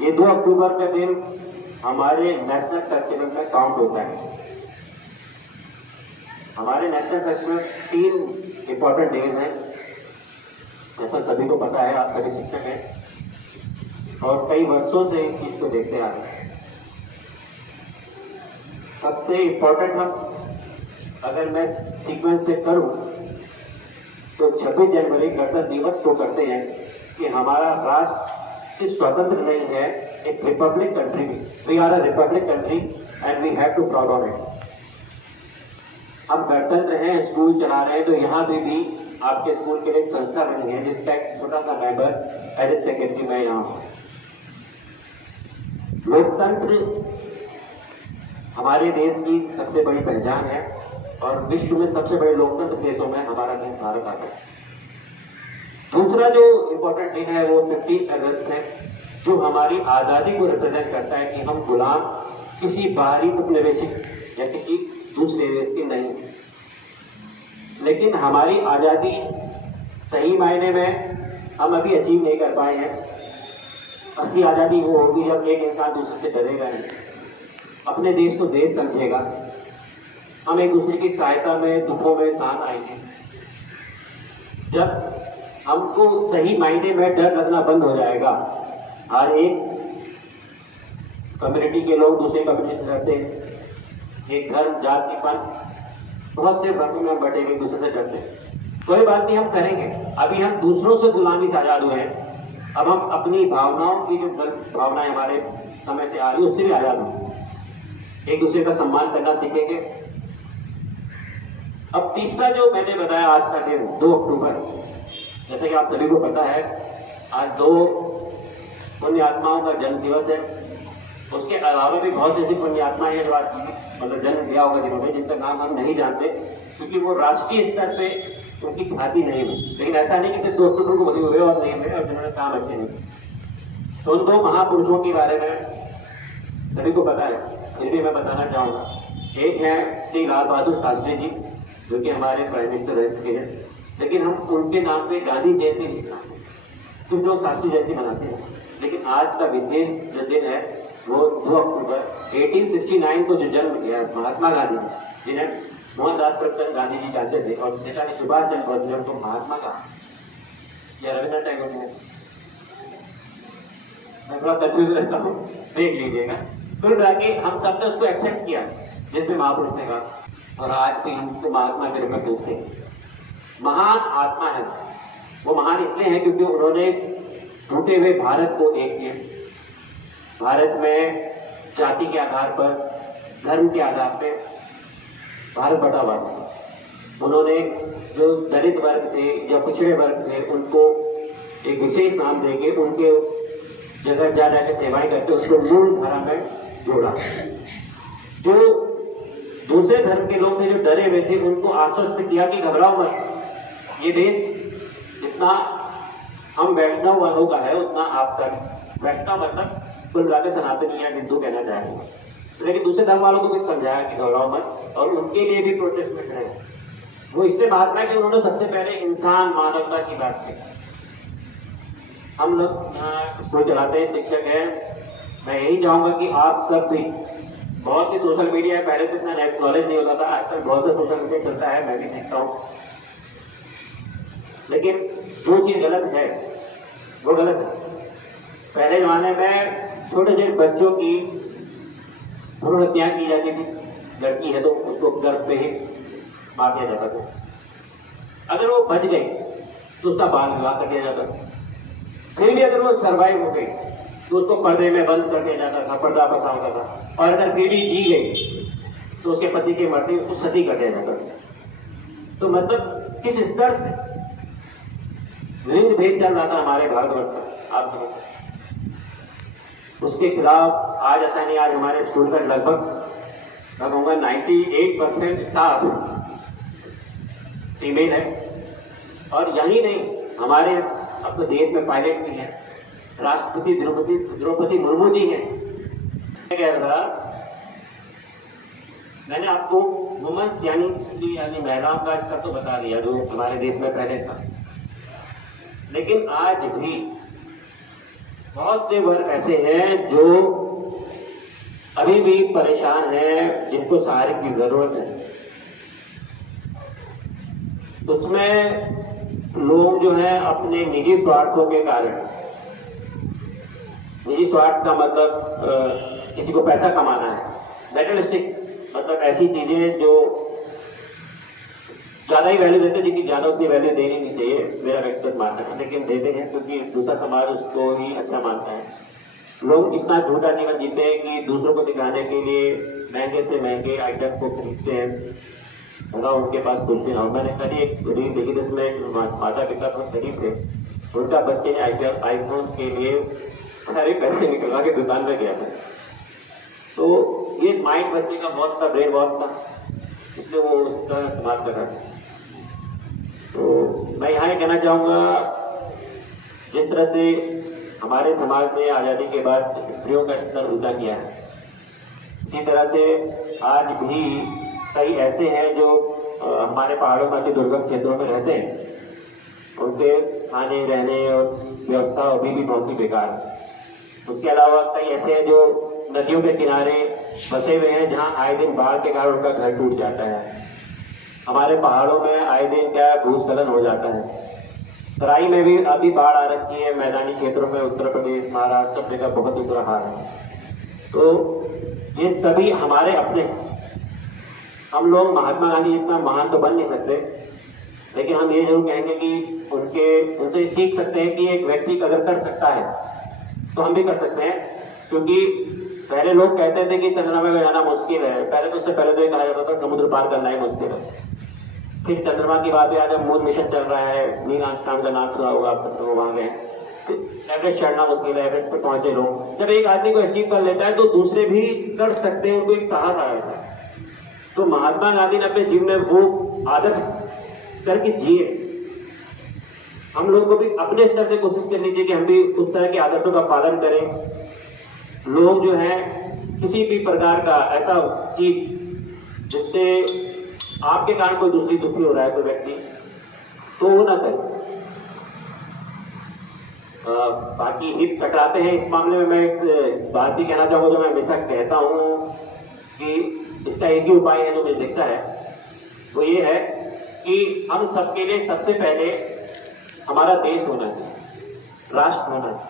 ये 2 अक्टूबर का दिन हमारे नेशनल फेस्टिवल में काउंट होता है। हमारे नेशनल फेस्टिवल 3 इंपॉर्टेंट डेज हैं, जैसा सभी को पता है, आप सभी शिक्षक हैं और कई वर्षों से इस चीज को देखते आ रहे हैं। सबसे इंपॉर्टेंट हम अगर मैं सीक्वेंस से करूं तो 26 जनवरी गणतंत्र दिवस को करते हैं कि हमारा राष्ट्र सिर्फ स्वतंत्र नहीं है, एक रिपब्लिक कंट्री भी। We are a republic country and we have to proud on it. हम गणतंत्र हैं, स्कूल चला रहे हैं, तो यहाँ भी आपके स्कूल के लिए एक संस्था बनी है जिसका एक छोटा सा मेंबर एज ए सेक्रेटरी मैं यहाँ हूँ। लोकतंत्र हमारे देश की सबसे बड़ी पहचान है और विश्व में सबसे बड़े लोकतंत्र देशों में हमारा देश भारत आता है। दूसरा जो इम्पोर्टेंट दिन है वो 15 अगस्त है, जो हमारी आजादी को रिप्रेजेंट करता है कि हम गुलाम किसी बाहरी उपनिवेशिक या किसी दूसरे देश के नहीं, लेकिन हमारी आजादी सही मायने में हम अभी अचीव नहीं कर पाए हैं। असली आजादी वो होगी जब एक इंसान दूसरे से डरेगा नहीं, अपने देश को देश समझेगा, हम एक दूसरे की सहायता में दुखों में साथ आएंगे। जब हमको सही मायने में डर लगना बंद हो जाएगा, हर एक कम्युनिटी के लोग दूसरे कम्युनिटी से डरते हैं, एक धर्म जातिपन बहुत से वर्गों में बटे एक दूसरे से डरते हैं। कोई बात नहीं, हम करेंगे। अभी हम दूसरों से गुलामी से आजाद हुए हैं, अब हम अपनी भावनाओं की जो गलत भावनाएं हमारे समय से आ रही है उससे भी आजाद होंगे, एक दूसरे का सम्मान करना सीखेंगे। अब तीसरा जो मैंने बताया आज का दिन 2 अक्टूबर, जैसे कि आप सभी को पता है आज 2 पुण्य आत्माओं का जन्म दिवस है। उसके अलावा भी बहुत ऐसी पुण्य आत्माएं हैं जो आज मतलब जन्म दिया होगा जिन्होंने, जिनका नाम हम नहीं जानते क्योंकि वो राष्ट्रीय स्तर पे उनकी ख्याति नहीं हुई। लेकिन ऐसा नहीं कि सिर्फ 2 अक्टूबर को बने हुए और नहीं हुए और जिन्होंने काम अच्छे नहीं किए। तो उन 2 महापुरुषों के बारे में सभी को पता है, फिर भी मैं बताना चाहूँगा। एक है श्री लाल बहादुर शास्त्री जी, जो कि हमारे प्राइम मिनिस्टर रह चुके हैं, लेकिन हम उनके नाम पे गांधी जयंती नहीं मनाते, कुछ लोग शास्त्री जयंती मनाते हैं। लेकिन आज का विशेष जो दिन है वो 2 अक्टूबर 1869 को जो जन्म लिया महात्मा गांधी, जिन्हें मोहनदास करमचंद गांधी जी जानते थे, और नेताजी सुभाष चंद्र बोस ने तो महात्मा कहा या रविन्द्रनाथ टैगोर ने, मैं थोड़ा कंफ्यूज रहता हूँ, देख लीजिएगा। फिर जाके हम सबने उसको एक्सेप्ट किया जिसमें महापुरुष ने कहा, और आज भी हमको महात्मा के रूप में पूछते हैं। महान आत्मा है वो, महान इसलिए है क्योंकि उन्होंने टूटे हुए भारत को एक किया। भारत में जाति के आधार पर, धर्म के आधार पर भारत बटा हुआ था। उन्होंने जो दलित वर्ग थे या पिछड़े वर्ग थे उनको एक विशेष नाम देके उनके जगह जा जाकर सेवाएं करके उसको मूल धारा में जोड़ा। जो दूसरे धर्म के लोग थे जो डरे हुए थे उनको आश्वस्त किया कि घबराओ मत, ये देश जितना हम वैष्णव वालों का है उतना आपका। वैष्णव मतलब कुल मिलाकर सनातनी या हिंदू कहना चाहेंगे, लेकिन दूसरे धर्म वालों को भी समझाया कि घबराओ मत, और उनके लिए भी प्रोटेस्ट में खड़े। वो इसलिए महात्मा कि उन्होंने सबसे पहले इंसान मानवता की बात की। हम लोग यहाँ स्कूल चलाते हैं, शिक्षक हैं, मैं यही चाहूंगा कि आप सब भी, बहुत सी सोशल मीडिया है, पहले तो इतना नॉलेज नहीं होता था, आजकल बहुत सा सोशल मीडिया चलता है, मैं भी देखता हूँ, लेकिन जो चीज गलत है वो गलत है। पहले जमाने में छोटे छोटे बच्चों की भ्रूण हत्या की जाती थी, लड़की है तो उसको गर्भ पे ही मार दिया जाता था। अगर वो बच गई तो उसका बाल विवाह कर दिया जाता था। फिर भी अगर वो सर्वाइव हो गई तो उसको पर्दे में बंद कर दिया जाता था, पर्दा प्रथा होता था, और अगर फिर भी जी गई तो उसके पति के मरते उसको सती कर दिया जाता था। तो मतलब किस स्तर से लिंग भेद चल रहा था हमारे भारतवर्ष में, आप समझ सकते। उसके खिलाफ आज ऐसा नहीं, आज हमारे स्कूल का लगभग मैं कहूँगा 98% स्टाफ फीमेल है। और यही नहीं, हमारे अब तो देश में पायलट भी है, राष्ट्रपति द्रौपदी मुर्मू जी हैं। कह रहा मैंने आपको वुमेन्स यानी महिलाओं का इसका तो बता दिया जो हमारे देश में पहले था, लेकिन आज भी बहुत से वर्ग ऐसे हैं जो अभी भी परेशान हैं, जिनको सहारे की जरूरत है। उसमें लोग जो हैं अपने निजी स्वार्थों के कारण, निजी स्वार्थ का मतलब किसी को पैसा कमाना है, मेटेरियलिस्टिक मतलब ऐसी चीजें जो ज्यादा ही वैल्यू देते हैं, जिनकी ज्यादा उतनी वैल्यू देनी नहीं चाहिए, मेरा व्यक्तिगत मानना है, लेकिन देते हैं क्योंकि दूसरा समाज उसको ही अच्छा मानता है। लोग इतना झूठा जीवन जीते हैं कि दूसरों को दिखाने के लिए महंगे से महंगे आइटम को खरीदते हैं, होगा उनके पास कुछ भी ना हो। मैंने कल एक रील देखी जिसमें माता पिता बहुत गरीब थे, उनका बच्चे ने आईफोन के लिए सारे पैसे निकलवा के दुकान में गया था। तो ये माइंड बच्चे का बहुत था, ब्रेन बहुत था, इसलिए वो उसका इस्तेमाल कर रहा है। तो मैं यहाँ ये कहना चाहूंगा, जिस तरह से हमारे समाज ने आजादी के बाद स्त्रियों का स्तर ऊंचा किया है, इसी तरह से आज भी कई ऐसे हैं जो हमारे पहाड़ों में अति दुर्गम क्षेत्रों में रहते हैं, उनके खाने रहने और व्यवस्था अभी भी बहुत ही बेकार है। उसके अलावा कई ऐसे हैं जो नदियों के किनारे बसे हुए हैं, जहां आए दिन बाढ़ के कारण उनका घर टूट जाता है। हमारे पहाड़ों में आए दिन क्या भूस्खलन हो जाता है। तराई में भी अभी बाढ़ आ रखी है, मैदानी क्षेत्रों में उत्तर प्रदेश, महाराष्ट्र, सब जगह बहुत ही बुरा हाल है। तो ये सभी हमारे अपने, हम लोग महात्मा गांधी इतना महान तो बन नहीं सकते, लेकिन हम ये जरूर कहेंगे कि उनसे सीख सकते हैं कि एक व्यक्ति अगर कर सकता है तो हम भी कर सकते हैं। क्योंकि पहले लोग कहते थे कि चंद्रमा में जाना मुश्किल है, पहले तो उससे पहले तो ये कहा जाता था समुद्र पार करना ही मुश्किल है। फिर चंद्रमा की बात है, जब मून मिशन चल रहा है, नील आर्मस्ट्रांग का नाम सुना होगा आप, तो वहां गए। एवरेस्ट चढ़ना मुश्किल है, एवरेस्ट पर पहुंचे लोग। जब एक आदमी को अचीव कर लेता है तो दूसरे भी कर सकते हैं, उनको एक साहस आ जाता है। तो महात्मा गांधी ने अपने जीवन में वो आदर्श करके जिए। हम लोग को भी अपने स्तर से कोशिश करनी चाहिए कि हम भी उस तरह के आदतों का पालन करें। लोग जो है किसी भी प्रकार का ऐसा चीज जिससे आपके कारण कोई दूसरी दुखी हो रहा है कोई व्यक्ति, तो वो ना करे। बाकी हित कटराते हैं, इस मामले में मैं एक बात भी कहना चाहूंगा जो मैं हमेशा कहता हूं कि इसका एक ही उपाय है जो मुझे दिखता है, वो ये है कि हम सबके लिए सबसे पहले हमारा देश होना चाहिए, राष्ट्र होना चाहिए।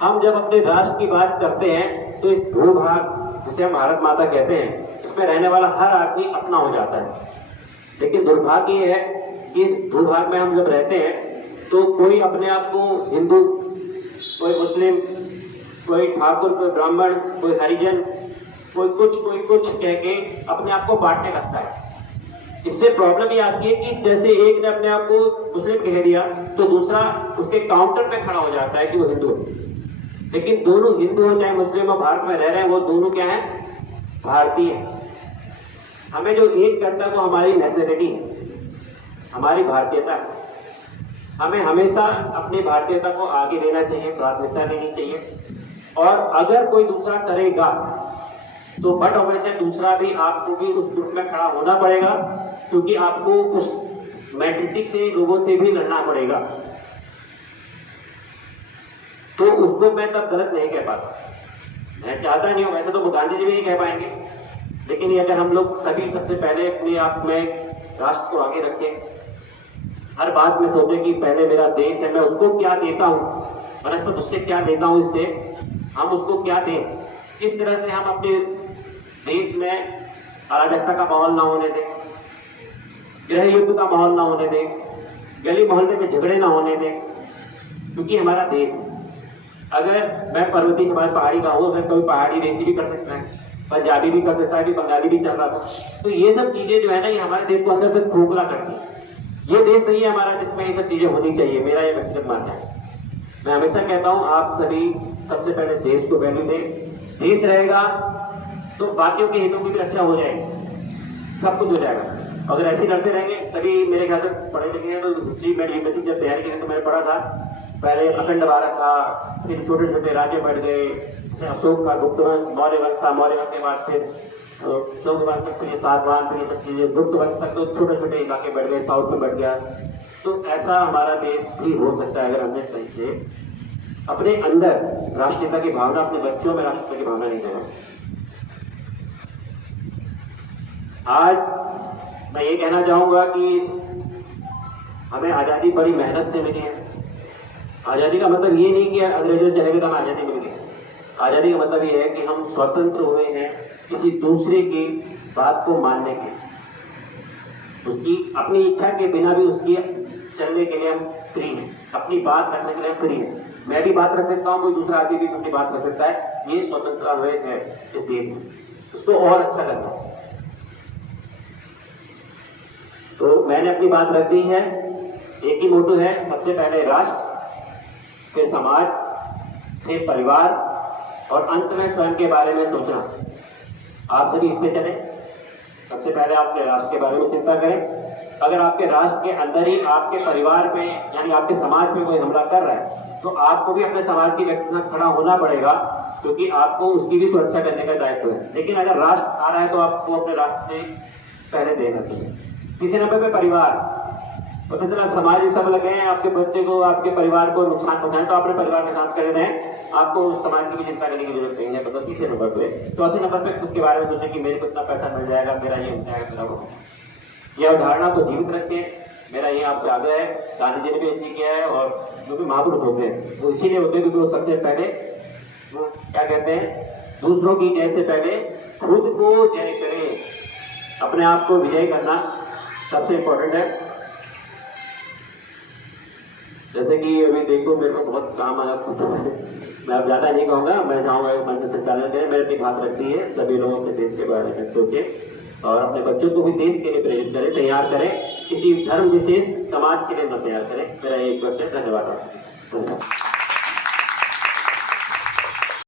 हम जब अपने राष्ट्र की बात करते हैं तो इस भूभाग जिसे हम भारत माता कहते हैं, इसमें रहने वाला हर आदमी अपना हो जाता है। लेकिन दुर्भाग्य ये है कि इस भूभाग में हम जब रहते हैं तो कोई अपने आप को हिंदू, कोई मुस्लिम, कोई ठाकुर, कोई ब्राह्मण, कोई हरिजन, कोई कुछ कह के अपने आप को बांटने लगता है। इससे प्रॉब्लम ये आती है कि जैसे एक ने अपने आप को मुस्लिम कह दिया तो दूसरा उसके काउंटर पे खड़ा हो जाता है कि वो हिंदू है। लेकिन दोनों हिंदू हो चाहे मुस्लिम हो, भारत में रह रहे हैं, वो दोनों क्या है? भारतीय। हमें जो एक करता है वो हमारी नेशनलिटी है, हमारी भारतीयता है। हमें हमेशा अपनी भारतीयता को आगे देना चाहिए, प्राथमिकता देनी चाहिए। और अगर कोई दूसरा करेगा तो बट ऑब्वियसली दूसरा भी आपको भी उस ग्रुप में खड़ा होना पड़ेगा, क्योंकि आपको उस मैग्नेटिक से लोगों से भी लड़ना पड़ेगा। तो उसको मैं तब गलत नहीं कह पाता, मैं चाहता नहीं हूं, वैसे तो गांधी जी भी नहीं कह पाएंगे, लेकिन ये अगर हम लोग सभी सबसे पहले अपने आप में राष्ट्र को आगे रखें, हर बात में सोचें कि पहले मेरा देश है, मैं उसको क्या देता हूं, वनस्पति उससे क्या देता हूं, इससे हम उसको क्या दें। इस तरह से हम अपने देश में अराजकता का माहौल ना होने दें, गृह युद्ध का माहौल ना होने दें, गली मोहल्ले में झगड़े ना होने दें, क्योंकि हमारा देश, अगर मैं पर्वतीय समाज पहाड़ी का हूं, अगर कोई पहाड़ी देसी भी कर सकता है, पंजाबी भी कर सकता है, कि बंगाली भी चल रहा था, तो ये सब चीजें जो है ना, ये हमारे देश को अंदर से खोखला करती है। ये देश नहीं है हमारा जिसमें ये सब चीजें होनी चाहिए, मेरा ये व्यक्तिगत मानना है। मैं हमेशा कहता हूं आप सभी सबसे पहले देश को वैल्यू दें। देश रहेगा तो बाकियों के हितों की भी रक्षा हो जाएगी, सब कुछ हो जाएगा। अगर ऐसे लड़ते रहेंगे, सभी मेरे ख्याल से पढ़े लिखे हैं तो हिस्ट्री में यूपीएससी जब तैयारी की तो मैंने पढ़ा था, पहले अखंड भारत था, फिर छोटे छोटे राज्य बढ़ गए, अशोक का गुप्त वंश, मौर्य वंश था, मौर्य वंश के बाद फिर शोक वंश, फिर ये सातवाहन, फिर ये सब चीजें, गुप्त वंश तक तो छोटे छोटे इलाके बढ़ गए, साउथ में बढ़ गया। तो ऐसा हमारा देश भी हो सकता है अगर हमने सही से अपने अंदर राष्ट्रीयता की भावना, अपने बच्चों में राष्ट्रीयता की भावना नहीं देगा। आज मैं ये कहना चाहूंगा कि हमें आजादी बड़ी मेहनत से मिली है। आजादी का मतलब ये नहीं कि अंग्रेजों से चले गए तो हमें आजादी मिल गई। आजादी का मतलब ये है कि हम स्वतंत्र हुए हैं किसी दूसरे की बात को मानने के, उसकी अपनी इच्छा के बिना भी उसकी चलने के लिए हम फ्री हैं, अपनी बात रखने के लिए फ्री हैं। मैं भी बात रख सकता हूं, कोई दूसरा आदमी भी अपनी बात रख सकता है। ये स्वतंत्रता हुए है इस देश में, उसको और अच्छा करना है। तो मैंने अपनी बात रख दी है। एक ही मोटो है, सबसे पहले राष्ट्र, फिर समाज, फिर परिवार और अंत में स्वयं के बारे में सोचना। आप सभी इस पे चले। सबसे पहले आपके राष्ट्र के बारे में चिंता करें। अगर आपके राष्ट्र के अंदर ही आपके परिवार पे यानी आपके समाज पे कोई हमला कर रहा है तो आपको भी अपने समाज की व्यक्ति से खड़ा होना पड़ेगा, क्योंकि आपको उसकी भी सुरक्षा करने का दायित्व है। लेकिन अगर राष्ट्र आ रहा है तो आपको अपने राष्ट्र से पहले देना चाहिए। तीसरे नंबर पे परिवार। पता चला समाज सब लगे हैं आपके बच्चे को, आपके परिवार को नुकसान पहुंचाए तो अपने परिवार के साथ खड़े रहें, आपको उस समाज की भी चिंता करने की जरूरत नहीं है। मतलब तीसरे नंबर पे। चौथे नंबर पे खुद के बारे में सोचें कि मेरे को इतना पैसा मिल जाएगा, मेरा ये हो जाएगा, मेरा वो। यह अवधारणा को जीवित रखें। मेरा ये आपसे आग्रह है। गांधी जी ने भी ऐसे किया है और जो भी महापुरुष होते हैं वो इसीलिए होते हैं क्योंकि वो सबसे पहले वो क्या कहते हैं, दूसरों की जय से पहले खुद को जय करें। अपने आप को विजय करना सबसे इंपॉर्टेंट है। जैसे कि अभी देखो मेरे को बहुत काम आया, मैं अब ज्यादा नहीं कहूंगा। मैं चाहूंगा मंच संचालन करें, मेरे अपनी बात रखती है। सभी लोग अपने देश के बारे में सोचे और अपने बच्चों को भी देश के लिए प्रेरित करें, तैयार करें। किसी धर्म विशेष समाज के लिए न तैयार करें। मेरा एक रिक्वेस्ट है। धन्यवाद।